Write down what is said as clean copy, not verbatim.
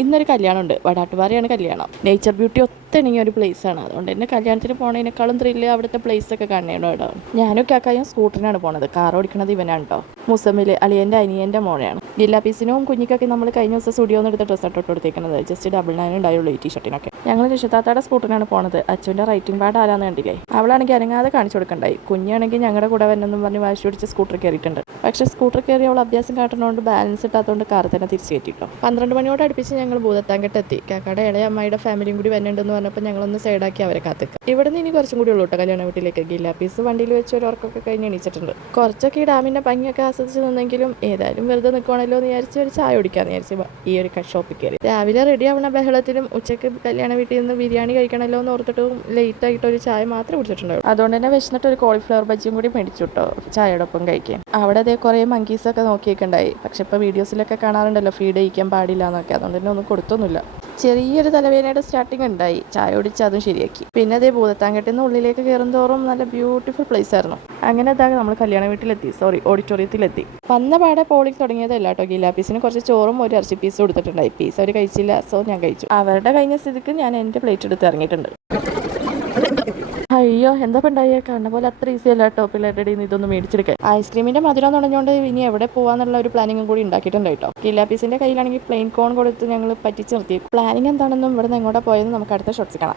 ഇന്നൊരു കല്യാണമുണ്ട്. വടാട്ടുപാറയാണ് കല്യാണം. Nature beauty ഒത്തിണങ്ങിയ ഒരു പ്ലേസാണ്. അതുകൊണ്ട് തന്നെ കല്യാണത്തിന് പോണതിനേക്കാളും ത്രില്ല് അവിടുത്തെ പ്ലേസൊക്കെ കാണണം കേട്ടോ. ഞാനും കാക്കായും സ്കൂട്ടറിനാണ് പോണത്. കാർ ഓടിക്കണത് ഇവനാണ് കേട്ടോ. മുസമ്മിൽ അളിയൻ്റെ അനിയൻ്റെ മോനെയാണ്. ജില്ലാ പീസിനും കുഞ്ഞിക്കൊക്കെ നമ്മൾ കഴിഞ്ഞ ദിവസം സ്റ്റുഡിയോന്ന് എടുത്ത ഡ്രസ്സ് ഇട്ട് കൊടുത്തേക്കുന്നത്. ജസ്റ്റ് 99 ഉണ്ടായുള്ളൂ ഈ ടീഷർട്ടിനൊക്കെ. ഞങ്ങൾ രക്ഷിതാത്താടെ സ്കൂട്ടറിനാണ് പോണത്. അച്ഛൻ്റെ റൈറ്റിംഗ് പാഡ് ആരാന്ന് കണ്ടില്ലേ? അവളാണെങ്കിൽ അനങ്ങാതെ കാണിച്ചു കൊടുക്കണ്ടായി. കുഞ്ഞാണെങ്കിൽ ഞങ്ങളുടെ കൂടെ വന്നെന്നും പറഞ്ഞ് വാശി പിടിച്ച് സ്കൂട്ടർ കയറിയിട്ടുണ്ട്. പക്ഷേ സ്കൂട്ടർ കയറി അവൾ അഭ്യാസം കാട്ടുന്നതുകൊണ്ട് ബാലൻസ് ഇട്ടാത്തതുകൊണ്ട് കാർ തന്നെ തിരിച്ചു കയറ്റിട്ടോ. 12 മണിയോട് അടുപ്പിച്ച് ഞങ്ങൾ ഭൂതത്താങ്കെട്ട് എത്തി. കാക്കയുടെ ഇളയ അമ്മയുടെ ഫാമിലിയും കൂടി വരുന്നുണ്ടെന്ന് പറഞ്ഞപ്പോൾ ഞങ്ങളൊന്ന് സൈഡാക്കി അവരെ കാത്തിക്കുക. ഇവിടെ നിന്ന് ഇനി കുറച്ചും കൂടി ഉള്ളൂ കേട്ടോ കല്യാണ വീട്ടിലേക്ക്. ഗില്ലാ പീസ് വണ്ടിയിൽ വെച്ച് ഒരു ഉറക്കൊക്കെ കഴിഞ്ഞ് എണീച്ചിട്ടുണ്ട്. കുറച്ചൊക്കെ ഈ ഡാമിൻ്റെ ഭംഗിയൊക്കെ ആസ്വദിച്ച് നിന്നെങ്കിലും ഏതായാലും വെറുതെ നിൽക്കണമല്ലോ എന്ന് വിചാരിച്ച് ഒരു ചായ കുടിക്കാമെന്ന് വിചാരിച്ച് ഈ ഒരു ഷോപ്പിൽ കയറി. രാവിലെ റെഡി ആവണ ബഹളത്തിലും ഉച്ചയ്ക്ക് കല്യാണ വീട്ടിൽ നിന്ന് ബിരിയാണി കഴിക്കണമല്ലോ എന്ന് ഓർത്തിട്ടും ലേറ്റ് ആയിട്ട് ഒരു ചായ മാത്രമേ കുടിച്ചിട്ടുണ്ടാവും. അതുകൊണ്ട് തന്നെ വിശന്നിട്ട് ഒരു കോളിഫ്ലവർ ബജ്ജിയും കൂടി മേടിച്ചു കേട്ടോ ചായയോടൊപ്പം കഴിക്കാൻ. അവിടെ അതേ കുറേ മങ്കീസൊക്കെ നോക്കിയിട്ടുണ്ടായി. പക്ഷെ ഇപ്പോൾ വീഡിയോസിലൊക്കെ കാണാറുണ്ടല്ലോ ഫീഡ് കഴിക്കാൻ പാടില്ല എന്നൊക്കെ. അതുകൊണ്ട് തന്നെ ഒന്നും കൊടുത്തൊന്നുമില്ല. ചെറിയൊരു തലവേദനയുടെ സ്റ്റാർട്ടിങ് ഉണ്ടായി. ചായ കുടിച്ച് അതും ശരിയാക്കി. പിന്നെ അതേ ഭൂതത്താങ്കെട്ടിൽ നിന്ന് ഉള്ളിലേക്ക് കയറുന്തോറും നല്ല ബ്യൂട്ടിഫുൾ പ്ലേസ് ആയിരുന്നു. അങ്ങനെ അതാകെ നമ്മൾ കല്യാണ വീട്ടിലെത്തി. ഓഡിറ്റോറിയത്തിലെത്തി. വന്ന പാടെ പോളിംഗ് തുടങ്ങിയതല്ല കേട്ടോ. ഗില്ലാ പീസിന് കുറച്ച് ചോറും ഒരു ഇറച്ചി പീസ് കൊടുത്തിട്ടുണ്ടായി. പീസ് അവർ കഴിച്ചില്ല, സോ ഞാൻ കഴിച്ചു. അവരുടെ കഴിഞ്ഞ സ്ഥിതിക്ക് ഞാൻ എൻ്റെ പ്ലേറ്റ് എടുത്ത് ഇറങ്ങിയിട്ടുണ്ട്. അയ്യോ എന്താ ഉണ്ടായി കാണുന്ന പോലെ അത്ര ഈസി അല്ല കേട്ടോ പിള്ളേരുടെ ഇടയിൽ നിന്ന് ഇതൊന്നും മേടിച്ചെടുക്കാൻ. ഐസ്ക്രീമിന്റെ മധുരം തുടങ്ങിയോണ്ട് ഇനി എവിടെ പോകാന്നുള്ള ഒരു പ്ലാനിങ്ങും കൂടി ഉണ്ടാക്കിയിട്ടുണ്ട് കേട്ടോ. ഗില്ലാ പീസിന്റെ കയ്യിലാണെങ്കിൽ പ്ലെയിൻ കോൺ കൊടുത്ത് ഞങ്ങൾ പറ്റിച്ച് നിർത്തി. പ്ലാനിങ് എന്താണെന്നും ഇവിടെ നിന്ന് എങ്ങോട്ടാ പോയെന്ന് നമുക്ക് അടുത്ത ഷോട്ട്സ് കാണാം.